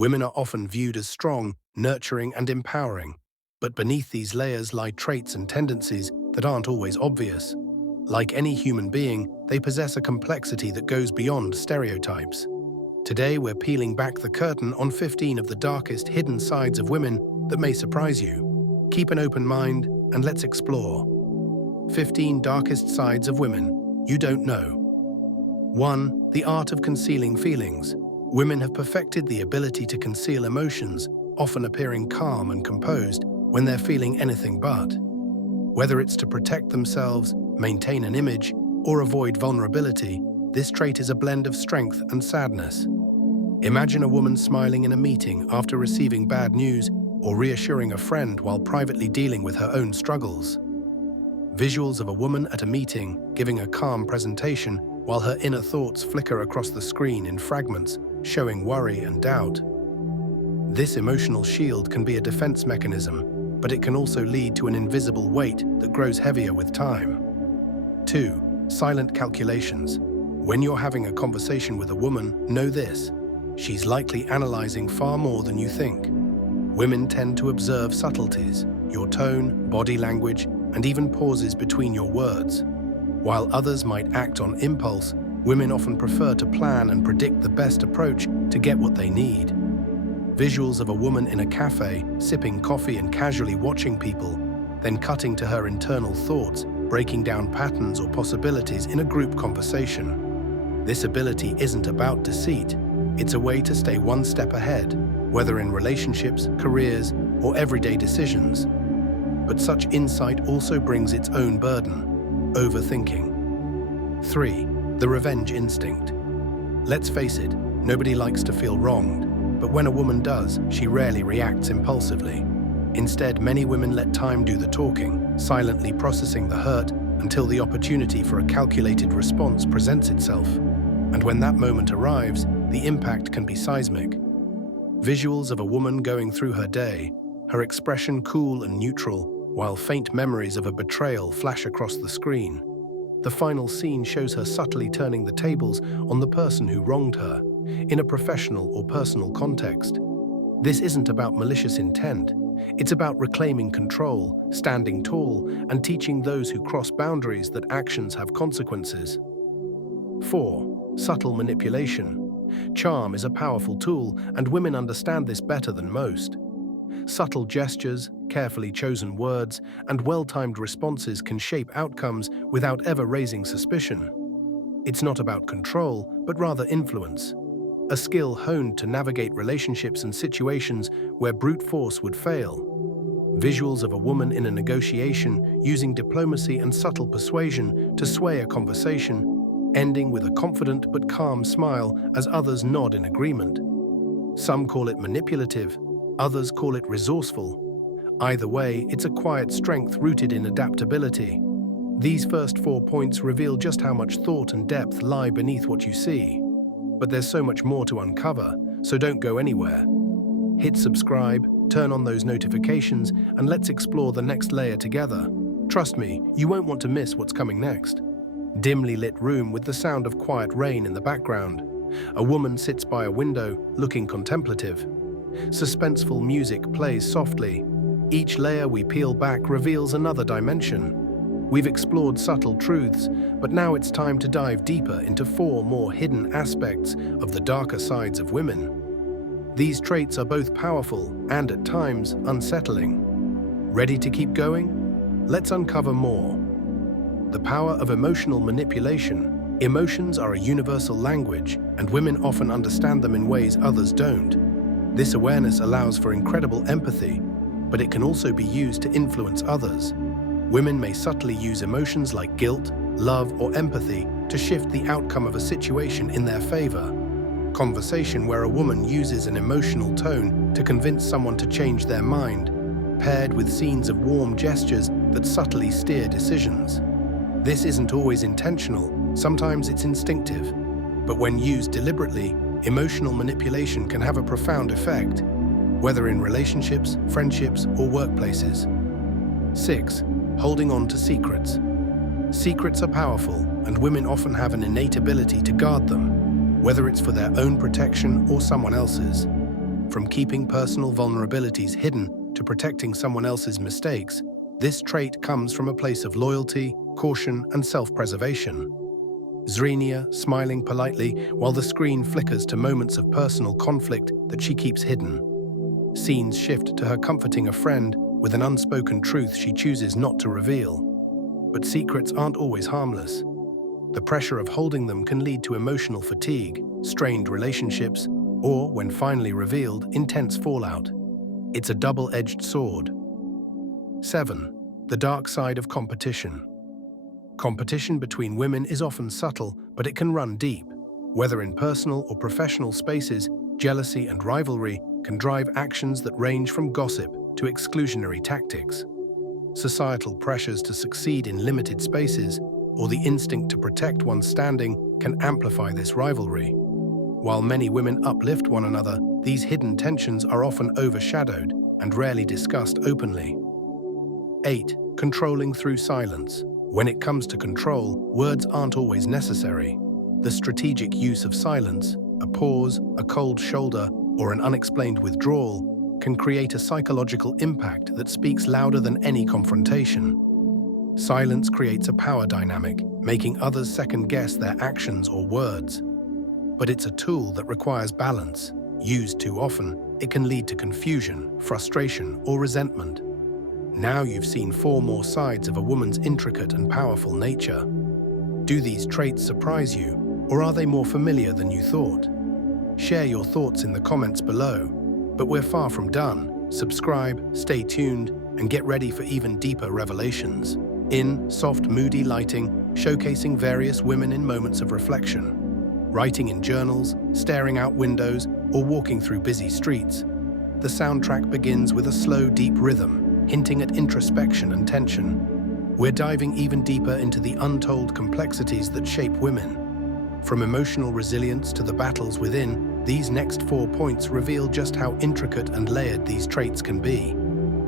Women are often viewed as strong, nurturing, and empowering, but beneath these layers lie traits and tendencies that aren't always obvious. Like any human being, they possess a complexity that goes beyond stereotypes. Today, we're peeling back the curtain on 15 of the darkest hidden sides of women that may surprise you. Keep an open mind and let's explore. 15 darkest sides of women you don't know. 1. The art of concealing feelings. Women have perfected the ability to conceal emotions, often appearing calm and composed when they're feeling anything but. Whether it's to protect themselves, maintain an image, or avoid vulnerability, this trait is a blend of strength and sadness. Imagine a woman smiling in a meeting after receiving bad news or reassuring a friend while privately dealing with her own struggles. Visuals of a woman at a meeting giving a calm presentation while her inner thoughts flicker across the screen in fragments, showing worry and doubt. This emotional shield can be a defense mechanism, but it can also lead to an invisible weight that grows heavier with time. 2. Silent calculations. When you're having a conversation with a woman, know this: she's likely analyzing far more than you think. Women tend to observe subtleties, your tone, body language, and even pauses between your words. While others might act on impulse, women often prefer to plan and predict the best approach to get what they need. Visuals of a woman in a cafe, sipping coffee and casually watching people, then cutting to her internal thoughts, breaking down patterns or possibilities in a group conversation. This ability isn't about deceit. It's a way to stay one step ahead, whether in relationships, careers, or everyday decisions. But such insight also brings its own burden: overthinking. 3. The revenge instinct. Let's face it, nobody likes to feel wronged, but when a woman does, she rarely reacts impulsively. Instead, many women let time do the talking, silently processing the hurt until the opportunity for a calculated response presents itself. And when that moment arrives, the impact can be seismic. Visuals of a woman going through her day, her expression cool and neutral, while faint memories of a betrayal flash across the screen. The final scene shows her subtly turning the tables on the person who wronged her, in a professional or personal context. This isn't about malicious intent. It's about reclaiming control, standing tall, and teaching those who cross boundaries that actions have consequences. 4. Subtle manipulation. Charm is a powerful tool, and women understand this better than most. Subtle gestures, carefully chosen words, and well-timed responses can shape outcomes without ever raising suspicion. It's not about control, but rather influence. A skill honed to navigate relationships and situations where brute force would fail. Visuals of a woman in a negotiation using diplomacy and subtle persuasion to sway a conversation, ending with a confident but calm smile as others nod in agreement. Some call it manipulative, others call it resourceful. Either way, it's a quiet strength rooted in adaptability. These first 4 points reveal just how much thought and depth lie beneath what you see. But there's so much more to uncover, so don't go anywhere. Hit subscribe, turn on those notifications, and let's explore the next layer together. Trust me, you won't want to miss what's coming next. Dimly lit room with the sound of quiet rain in the background. A woman sits by a window, looking contemplative. Suspenseful music plays softly. Each layer we peel back reveals another dimension. We've explored subtle truths, but now it's time to dive deeper into 4 more hidden aspects of the darker sides of women. These traits are both powerful and, at times, unsettling. Ready to keep going? Let's uncover more. The power of emotional manipulation. Emotions are a universal language, and women often understand them in ways others don't. This awareness allows for incredible empathy, but it can also be used to influence others. Women may subtly use emotions like guilt, love, or empathy to shift the outcome of a situation in their favor. Conversation where a woman uses an emotional tone to convince someone to change their mind, paired with scenes of warm gestures that subtly steer decisions. This isn't always intentional, sometimes it's instinctive. But when used deliberately, emotional manipulation can have a profound effect, whether in relationships, friendships, or workplaces. 6. Holding on to secrets. Secrets are powerful, and women often have an innate ability to guard them, whether it's for their own protection or someone else's. From keeping personal vulnerabilities hidden to protecting someone else's mistakes, this trait comes from a place of loyalty, caution, and self-preservation. Zrenia, smiling politely while the screen flickers to moments of personal conflict that she keeps hidden. Scenes shift to her comforting a friend with an unspoken truth she chooses not to reveal. But secrets aren't always harmless. The pressure of holding them can lead to emotional fatigue, strained relationships, or, when finally revealed, intense fallout. It's a double-edged sword. 7. The dark side of competition. Competition between women is often subtle, but it can run deep. Whether in personal or professional spaces, jealousy and rivalry can drive actions that range from gossip to exclusionary tactics. Societal pressures to succeed in limited spaces, or the instinct to protect one's standing, can amplify this rivalry. While many women uplift one another, these hidden tensions are often overshadowed and rarely discussed openly. 8. Controlling through silence. When it comes to control, words aren't always necessary. The strategic use of silence, a pause, a cold shoulder, or an unexplained withdrawal, can create a psychological impact that speaks louder than any confrontation. Silence creates a power dynamic, making others second-guess their actions or words. But it's a tool that requires balance. Used too often, it can lead to confusion, frustration, or resentment. Now you've seen 4 more sides of a woman's intricate and powerful nature. Do these traits surprise you, or are they more familiar than you thought? Share your thoughts in the comments below. But we're far from done. Subscribe, stay tuned, and get ready for even deeper revelations. In soft, moody lighting, showcasing various women in moments of reflection. Writing in journals, staring out windows, or walking through busy streets. The soundtrack begins with a slow, deep rhythm, hinting at introspection and tension. We're diving even deeper into the untold complexities that shape women. From emotional resilience to the battles within, these next 4 points reveal just how intricate and layered these traits can be.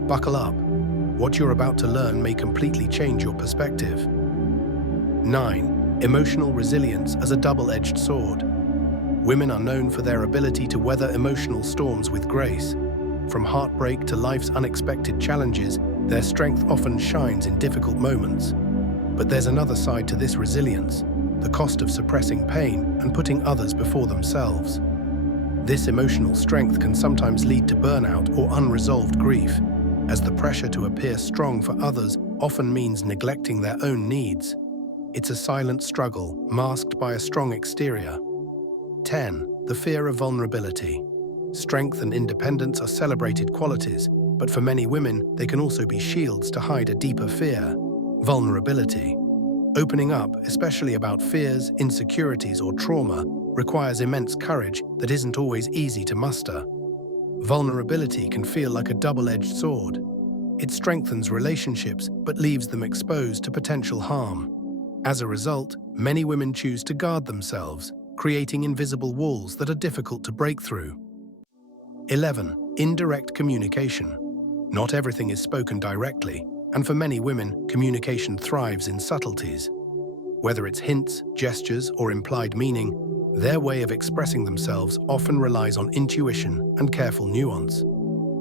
Buckle up. What you're about to learn may completely change your perspective. 9. Emotional resilience as a double-edged sword. Women are known for their ability to weather emotional storms with grace. From heartbreak to life's unexpected challenges, their strength often shines in difficult moments. But there's another side to this resilience: the cost of suppressing pain and putting others before themselves. This emotional strength can sometimes lead to burnout or unresolved grief, as the pressure to appear strong for others often means neglecting their own needs. It's a silent struggle, masked by a strong exterior. 10. The fear of vulnerability. Strength and independence are celebrated qualities, but for many women, they can also be shields to hide a deeper fear: vulnerability. Opening up, especially about fears, insecurities, or trauma, requires immense courage that isn't always easy to muster. Vulnerability can feel like a double-edged sword. It strengthens relationships but leaves them exposed to potential harm. As a result, many women choose to guard themselves, creating invisible walls that are difficult to break through. 11. Indirect communication. Not everything is spoken directly, and for many women, communication thrives in subtleties. Whether it's hints, gestures, or implied meaning, their way of expressing themselves often relies on intuition and careful nuance.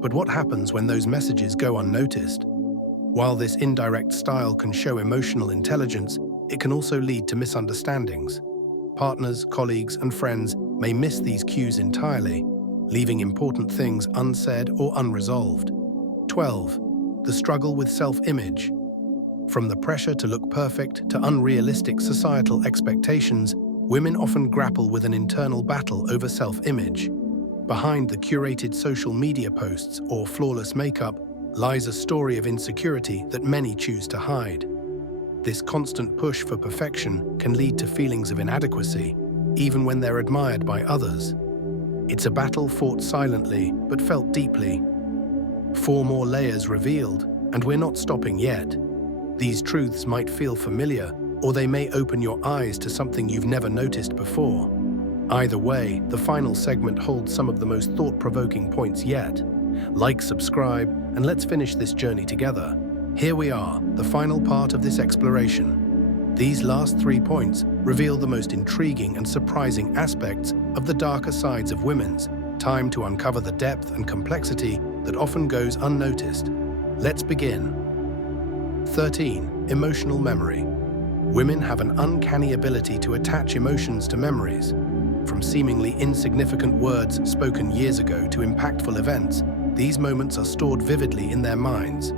But what happens when those messages go unnoticed? While this indirect style can show emotional intelligence, it can also lead to misunderstandings. Partners, colleagues, and friends may miss these cues entirely, leaving important things unsaid or unresolved. 12. The struggle with self-image. From the pressure to look perfect to unrealistic societal expectations, women often grapple with an internal battle over self-image. Behind the curated social media posts or flawless makeup lies a story of insecurity that many choose to hide. This constant push for perfection can lead to feelings of inadequacy, even when they're admired by others. It's a battle fought silently but felt deeply. 4 more layers revealed, and we're not stopping yet. These truths might feel familiar, or they may open your eyes to something you've never noticed before. Either way, the final segment holds some of the most thought-provoking points yet. Like, subscribe, and let's finish this journey together. Here we are, the final part of this exploration. These last 3 points reveal the most intriguing and surprising aspects of the darker sides of women's, Time to uncover the depth and complexity that often goes unnoticed. Let's begin. 13. Emotional memory. Women have an uncanny ability to attach emotions to memories. From seemingly insignificant words spoken years ago to impactful events, these moments are stored vividly in their minds.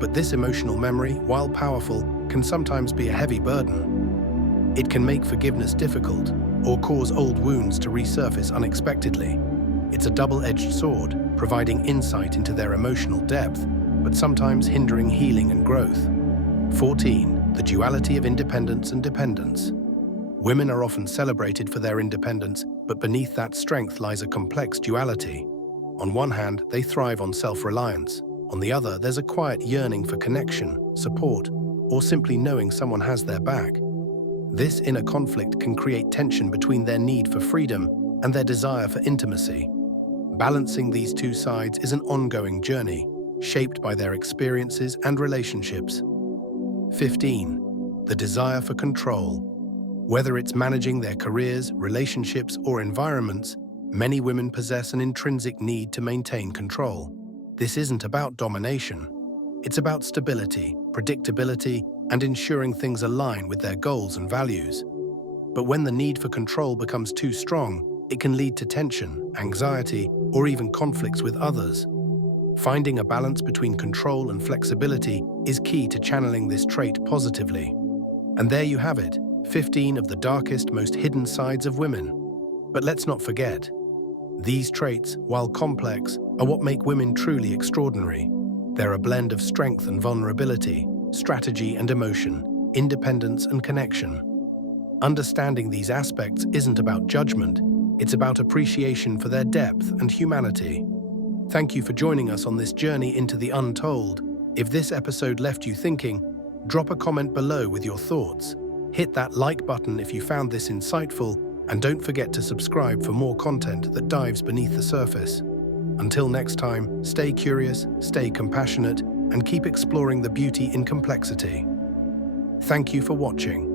But this emotional memory, while powerful, can sometimes be a heavy burden. It can make forgiveness difficult or cause old wounds to resurface unexpectedly. It's a double-edged sword, providing insight into their emotional depth, but sometimes hindering healing and growth. 14. The duality of independence and dependence. Women are often celebrated for their independence, but beneath that strength lies a complex duality. On one hand, they thrive on self-reliance. On the other, there's a quiet yearning for connection, support, or simply knowing someone has their back. This inner conflict can create tension between their need for freedom and their desire for intimacy. Balancing these two sides is an ongoing journey, shaped by their experiences and relationships. 15. The desire for control. Whether it's managing their careers, relationships, or environments, many women possess an intrinsic need to maintain control. This isn't about domination. It's about stability, predictability, and ensuring things align with their goals and values. But when the need for control becomes too strong, it can lead to tension, anxiety, or even conflicts with others. Finding a balance between control and flexibility is key to channeling this trait positively. And there you have it, 15 of the darkest, most hidden sides of women. But let's not forget, these traits, while complex, are what make women truly extraordinary. They're a blend of strength and vulnerability, strategy and emotion, independence and connection. Understanding these aspects isn't about judgment, it's about appreciation for their depth and humanity. Thank you for joining us on this journey into the untold. If this episode left you thinking, drop a comment below with your thoughts. Hit that like button if you found this insightful, and don't forget to subscribe for more content that dives beneath the surface. Until next time, stay curious, stay compassionate, and keep exploring the beauty in complexity. Thank you for watching.